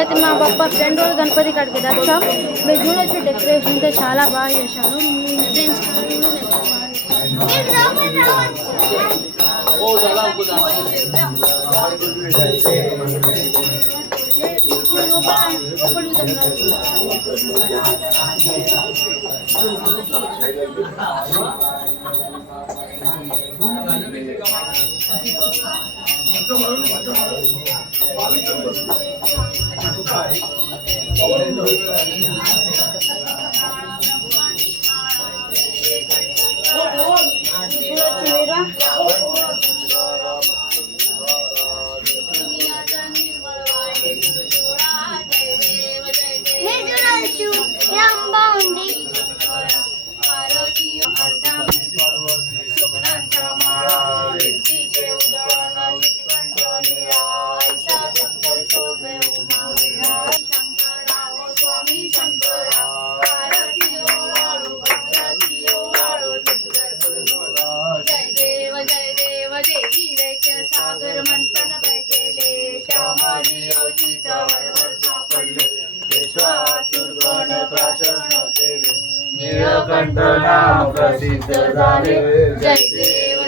అయితే మా పప్ప ఫ్రెండ్ వాళ్ళు గణపతి కాడికి వచ్చాం. మీరు చూడొచ్చు డెకరేషన్ అయితే చాలా బాగా చేశారు. మీ ఫ్రెండ్స్ सागर मंथन पै केले श्यामाजी अवचितावर सापडले विश्वासुर गण प्राशन केले नीलकंठ नाम प्रसिद्ध झाले जय देव